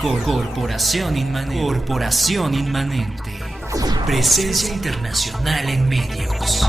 Corporación Inmanente. Corporación Inmanente. Presencia internacional en medios.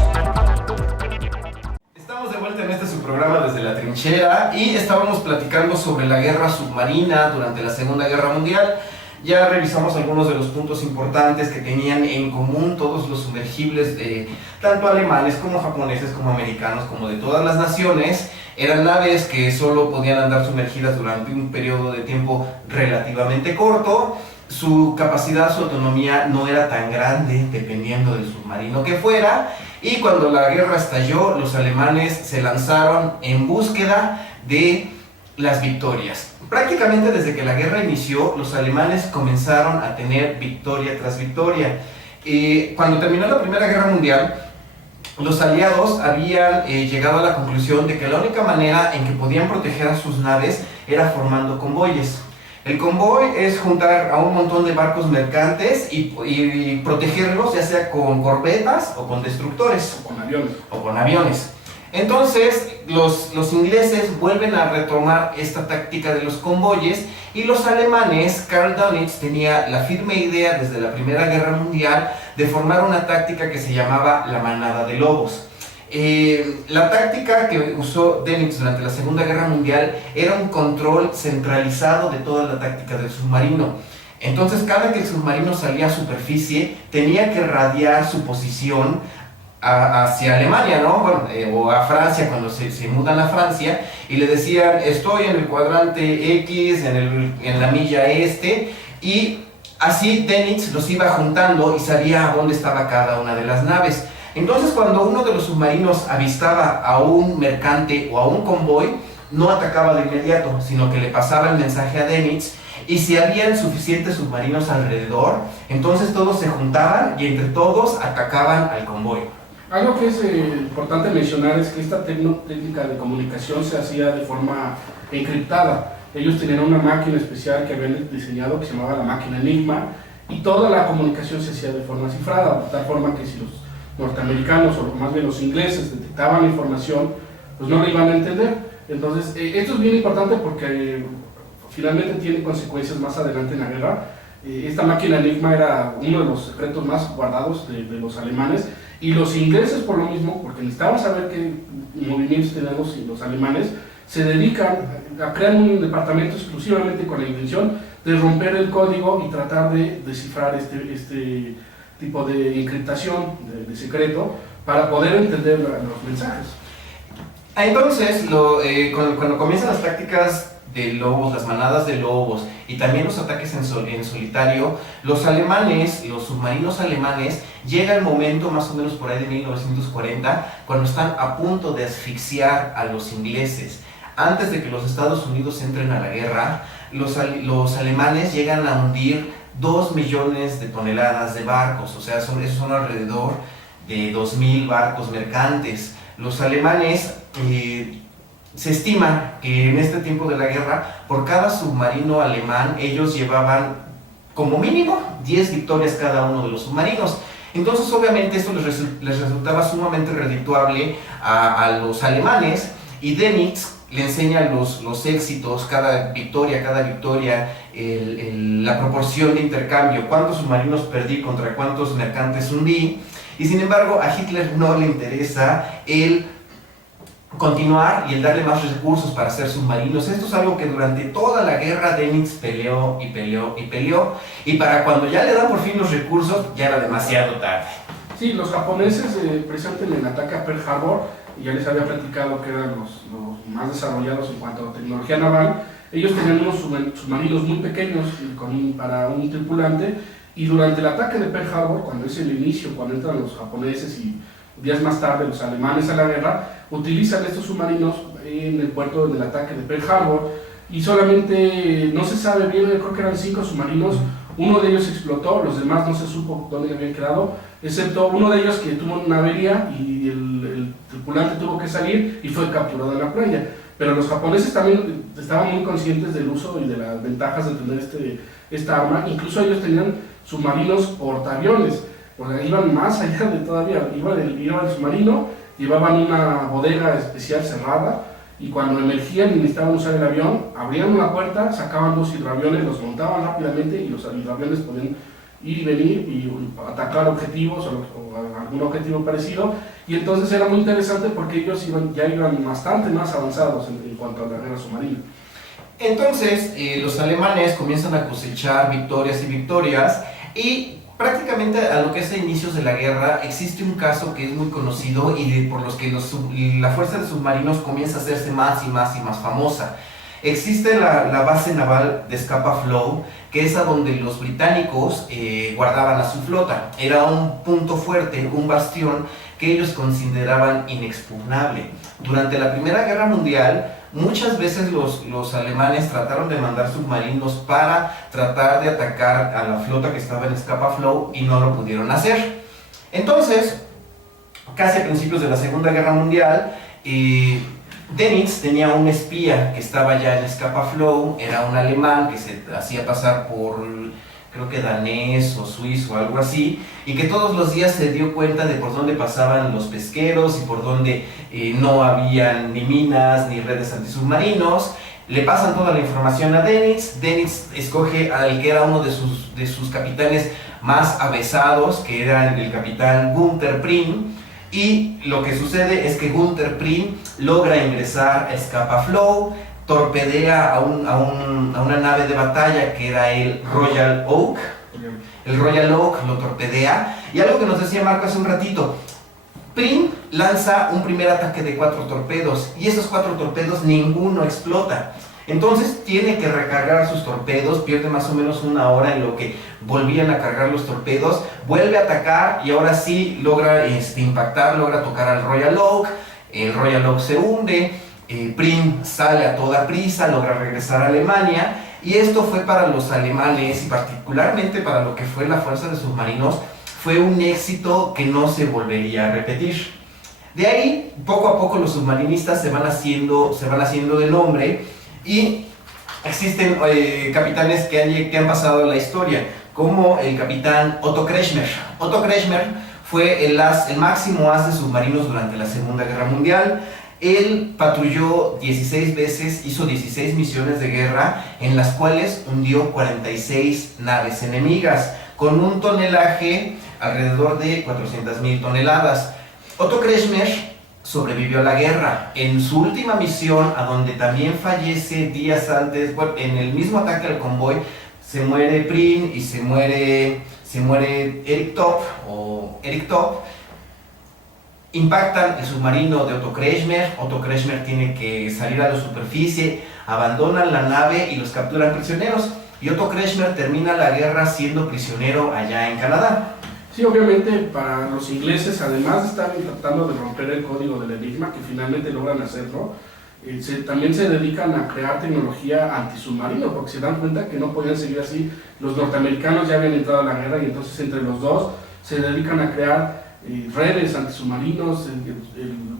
Estamos de vuelta en este su programa Desde la Trinchera y estábamos platicando sobre la guerra submarina durante la Segunda Guerra Mundial. Ya revisamos algunos de los puntos importantes que tenían en común todos los sumergibles de tanto alemanes como japoneses como americanos como de todas las naciones. Eran naves que solo podían andar sumergidas durante un periodo de tiempo relativamente corto. Su capacidad, su autonomía no era tan grande dependiendo del submarino que fuera. Y cuando la guerra estalló, los alemanes se lanzaron en búsqueda de las victorias. Prácticamente desde que la guerra inició, los alemanes comenzaron a tener victoria tras victoria. Cuando terminó la Primera Guerra Mundial, los aliados habían llegado a la conclusión de que la única manera en que podían proteger a sus naves era formando convoyes. El convoy es juntar a un montón de barcos mercantes y protegerlos, ya sea con corbetas o con destructores. O con aviones. Entonces, los ingleses vuelven a retomar esta táctica de los convoyes y los alemanes, Karl Dönitz tenía la firme idea desde la Primera Guerra Mundial de formar una táctica que se llamaba la manada de lobos. La táctica que usó Dönitz durante la Segunda Guerra Mundial era un control centralizado de toda la táctica del submarino. Entonces, cada que el submarino salía a superficie, tenía que radiar su posición hacia Alemania, ¿no? Bueno, o a Francia cuando se mudan a Francia y le decían estoy en el cuadrante X, en la milla este, y así Dönitz los iba juntando y sabía a dónde estaba cada una de las naves. Entonces cuando uno de los submarinos avistaba a un mercante o a un convoy, no atacaba de inmediato, sino que le pasaba el mensaje a Dönitz. Y si habían suficientes submarinos alrededor, entonces todos se juntaban y entre todos atacaban al convoy. Algo que es importante mencionar es que esta técnica de comunicación se hacía de forma encriptada. Ellos tenían una máquina especial que habían diseñado que se llamaba la máquina Enigma y toda la comunicación se hacía de forma cifrada, de tal forma que si los norteamericanos o más bien los ingleses detectaban la información, pues no la iban a entender. Entonces, esto es bien importante porque finalmente tiene consecuencias más adelante en la guerra. Esta máquina Enigma era uno de los secretos más guardados de los alemanes y los ingleses por lo mismo, porque necesitaban saber qué movimientos tenían los alemanes, se dedican a crear un departamento exclusivamente con la intención de romper el código y tratar de descifrar este tipo de encriptación de secreto para poder entender los mensajes. Entonces, cuando comienzan las tácticas de lobos, las manadas de lobos y también los ataques en solitario, los alemanes, los submarinos alemanes, llega el momento más o menos por ahí de 1940 cuando están a punto de asfixiar a los ingleses. Antes de que los Estados Unidos entren a la guerra, los alemanes llegan a hundir 2 millones de toneladas de barcos, o sea, esos son alrededor de 2.000 barcos mercantes. Los alemanes se estima que en este tiempo de la guerra, por cada submarino alemán, ellos llevaban como mínimo 10 victorias cada uno de los submarinos. Entonces, obviamente, esto les resultaba sumamente redituable a los alemanes, y Dönitz le enseña los éxitos, cada victoria, la proporción de intercambio, cuántos submarinos perdí contra cuántos mercantes hundí, y sin embargo, a Hitler no le interesa el continuar y el darle más recursos para hacer submarinos. Esto es algo que durante toda la guerra Dönitz peleó, y para cuando ya le dan por fin los recursos, ya era demasiado tarde. Sí, los japoneses, precisamente en el ataque a Pearl Harbor, ya les había platicado que eran los más desarrollados en cuanto a tecnología naval. Ellos tenían unos submarinos muy pequeños para un tripulante, y durante el ataque de Pearl Harbor, cuando es el inicio, cuando entran los japoneses y días más tarde los alemanes a la guerra, utilizan estos submarinos en el puerto del ataque de Pearl Harbor, y solamente no se sabe bien, creo que eran 5 submarinos, uno de ellos explotó, los demás no se supo dónde habían quedado, excepto uno de ellos que tuvo una avería y el tripulante tuvo que salir y fue capturado en la playa. Pero los japoneses también estaban muy conscientes del uso y de las ventajas de tener esta arma. Incluso ellos tenían submarinos portaaviones, o sea, iban más allá de todavía, iba el submarino, llevaban una bodega especial cerrada y cuando emergían y necesitaban usar el avión, abrían una puerta, sacaban 2 hidroaviones, los montaban rápidamente y los hidroaviones podían ir y venir y atacar objetivos o algún objetivo parecido, y entonces era muy interesante porque ellos ya iban bastante más avanzados en cuanto a la guerra submarina. Entonces los alemanes comienzan a cosechar victorias y victorias, y prácticamente a lo que es a inicios de la guerra existe un caso que es muy conocido y por los que la fuerza de submarinos comienza a hacerse más y más y más famosa. Existe la base naval de Scapa Flow, que es a donde los británicos guardaban a su flota. Era un punto fuerte, un bastión que ellos consideraban inexpugnable. Durante la Primera Guerra Mundial, muchas veces los alemanes trataron de mandar submarinos para tratar de atacar a la flota que estaba en Scapa Flow y no lo pudieron hacer. Entonces, casi a principios de la Segunda Guerra Mundial, Dönitz tenía un espía que estaba ya en Scapa Flow, era un alemán que se hacía pasar por, creo que danés o suizo o algo así, y que todos los días se dio cuenta de por dónde pasaban los pesqueros y por dónde no habían ni minas ni redes antisubmarinos. Le pasan toda la información a Dönitz. Dönitz escoge al que era uno de sus capitanes más avesados, que era el capitán Günther Prim. Y lo que sucede es que Günther Prim logra ingresar a Scapa Flow, torpedea a una nave de batalla que era el Royal Oak. El Royal Oak lo torpedea. Y algo que nos decía Marco hace un ratito, Prim lanza un primer ataque de 4 torpedos, y esos 4 torpedos ninguno explota. Entonces tiene que recargar sus torpedos, pierde más o menos 1 hora en lo que volvían a cargar los torpedos, vuelve a atacar y ahora sí logra impactar, logra tocar al Royal Oak. El Royal Oak se hunde, Prim sale a toda prisa, logra regresar a Alemania, y esto fue para los alemanes, y particularmente para lo que fue la fuerza de submarinos, fue un éxito que no se volvería a repetir. De ahí, poco a poco los submarinistas se van haciendo de nombre, y existen capitanes que han pasado a la historia, como el capitán Otto Kretschmer. Otto Kretschmer fue el máximo as de submarinos durante la Segunda Guerra Mundial. Él patrulló 16 veces, hizo 16 misiones de guerra, en las cuales hundió 46 naves enemigas, con un tonelaje alrededor de 400.000 toneladas. Otto Kretschmer sobrevivió a la guerra. En su última misión, a donde también fallece días antes, bueno, en el mismo ataque al convoy, se muere Prim y se muere Eric Top. Impactan el submarino de Otto Kretschmer. Otto Kretschmer tiene que salir a la superficie, abandonan la nave y los capturan prisioneros. Y Otto Kretschmer termina la guerra siendo prisionero allá en Canadá. Sí, obviamente para los ingleses, además de estar tratando de romper el código del Enigma, que finalmente logran hacerlo, también se dedican a crear tecnología antisubmarino, porque se dan cuenta que no podían seguir así. Los norteamericanos ya habían entrado a la guerra, y entonces entre los dos se dedican a crear redes antisubmarinos.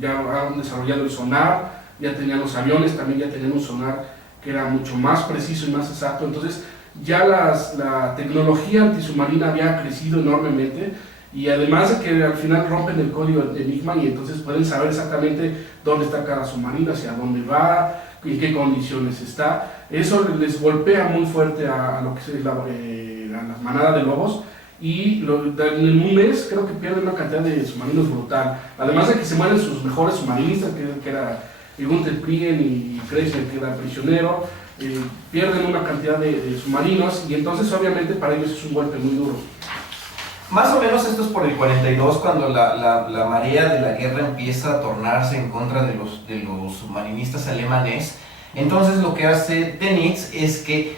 Ya han desarrollado el sonar, ya tenían los aviones, también ya tenían un sonar que era mucho más preciso y más exacto. Entonces ya la tecnología antisubmarina había crecido enormemente, y además de que al final rompen el código de Enigma, y entonces pueden saber exactamente dónde está cada submarino, hacia dónde va, en qué condiciones está. Eso les golpea muy fuerte a lo que es a las manadas de lobos, y en un mes creo que pierden una cantidad de submarinos brutal. Además de que se mueren sus mejores submarinistas, que era Günther Prim y Kretschmer, que era prisionero. Pierden una cantidad de submarinos, y entonces obviamente para ellos es un golpe muy duro. Más o menos esto es por el 42, cuando la marea de la guerra empieza a tornarse en contra de los submarinistas alemanes. Entonces lo que hace Dönitz es que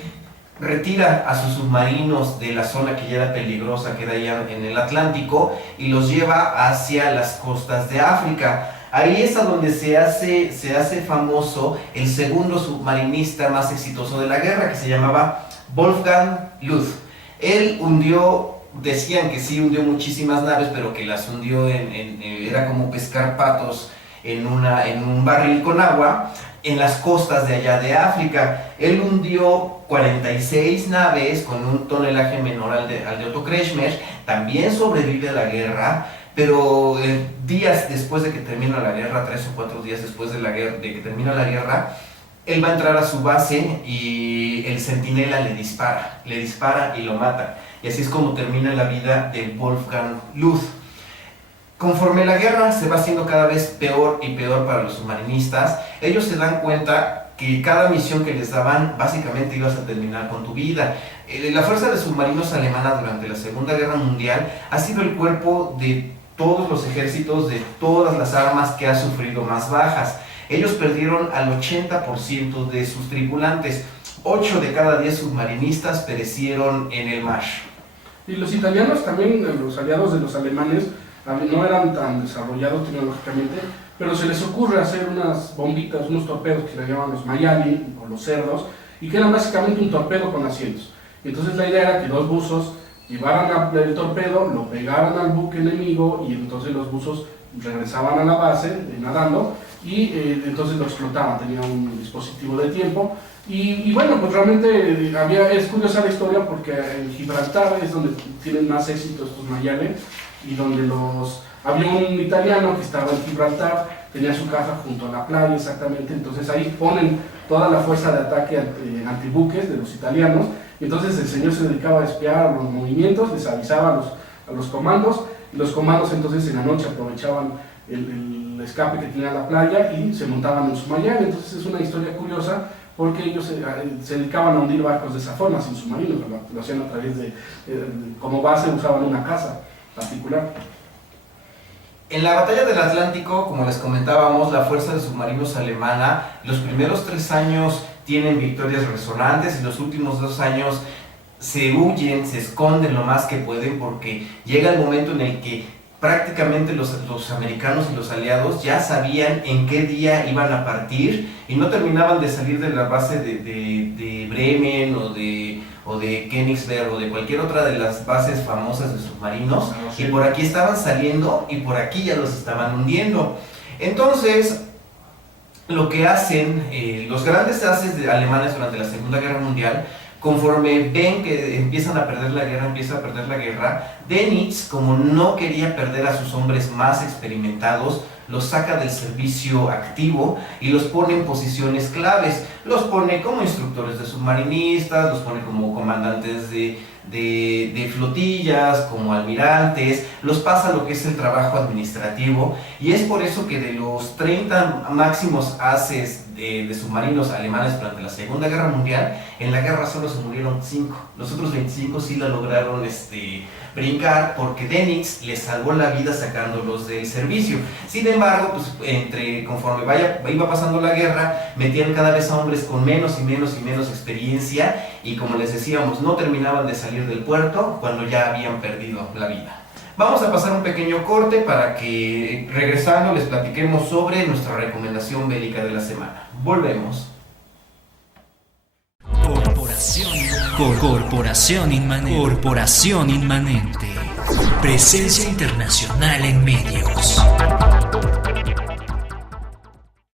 retira a sus submarinos de la zona que ya era peligrosa, que era ya en el Atlántico, y los lleva hacia las costas de África. Ahí es a donde se hace famoso el segundo submarinista más exitoso de la guerra, que se llamaba Wolfgang Luth. Él decían que sí hundió muchísimas naves, pero que las hundió era como pescar patos en un barril con agua en las costas de allá de África. Él hundió 46 naves con un tonelaje menor al de Otto Kretschmer. También sobrevive a la guerra, pero días después de que termina la guerra, 3 o 4 días después de que termina la guerra, él va a entrar a su base y el centinela le dispara y lo mata. Y así es como termina la vida de Wolfgang Luth. Conforme la guerra se va haciendo cada vez peor y peor para los submarinistas, ellos se dan cuenta que cada misión que les daban básicamente ibas a terminar con tu vida. La Fuerza de Submarinos Alemana durante la Segunda Guerra Mundial ha sido el cuerpo de todos los ejércitos, de todas las armas que ha sufrido más bajas. Ellos perdieron al 80% de sus tripulantes. 8 de cada 10 submarinistas perecieron en el mar. Y los italianos también, los aliados de los alemanes, no eran tan desarrollados tecnológicamente, pero se les ocurre hacer unas bombitas, unos torpedos que se llamaban los Maiali o los cerdos, y que eran básicamente un torpedo con asientos. Y entonces la idea era que 2 buzos llevaran el torpedo, lo pegaran al buque enemigo, y entonces los buzos regresaban a la base nadando, y entonces lo explotaban, tenía un dispositivo de tiempo. Y bueno, pues realmente es curiosa la historia, porque en Gibraltar es donde tienen más éxito estos Maiali, y donde había un italiano que estaba en Gibraltar, tenía su casa junto a la playa exactamente, entonces ahí ponen toda la fuerza de ataque antibuques de los italianos, y entonces el señor se dedicaba a espiar los movimientos, les avisaba a los comandos, y los comandos entonces en la noche aprovechaban el escape que tenía la playa y se montaban en su Maiali. Entonces es una historia curiosa, porque ellos se dedicaban a hundir barcos de esa forma, sin submarinos, lo hacían a través como base usaban una casa particular. En la batalla del Atlántico, como les comentábamos, la Fuerza de Submarinos Alemana, los primeros 3 años tienen victorias resonantes y los últimos 2 años se huyen, se esconden lo más que pueden, porque llega el momento en el que prácticamente los americanos y los aliados ya sabían en qué día iban a partir y no terminaban de salir de la base de Bremen o de Königsberg o de cualquier otra de las bases famosas de submarinos, y por aquí estaban saliendo y por aquí ya los estaban hundiendo. Entonces, lo que hacen los grandes ases alemanes durante la Segunda Guerra Mundial, conforme ven que empieza a perder la guerra, Dönitz, como no quería perder a sus hombres más experimentados, los saca del servicio activo y los pone en posiciones claves. Los pone como instructores de submarinistas, los pone como comandantes de flotillas, como almirantes, los pasa a lo que es el trabajo administrativo, y es por eso que de los 30 máximos ases de submarinos alemanes durante la Segunda Guerra Mundial, en la guerra solo se murieron 5. Los otros 25 sí la lograron brincar, porque Dönitz les salvó la vida sacándolos del servicio. Sin embargo, pues, conforme iba pasando la guerra, metían cada vez a hombres con menos y menos experiencia, y como les decíamos, no terminaban de salir del puerto cuando ya habían perdido la vida. Vamos a pasar un pequeño corte para que, regresando, les platiquemos sobre nuestra recomendación bélica de la semana. Volvemos. Corporación Inmanente. Presencia internacional en medios.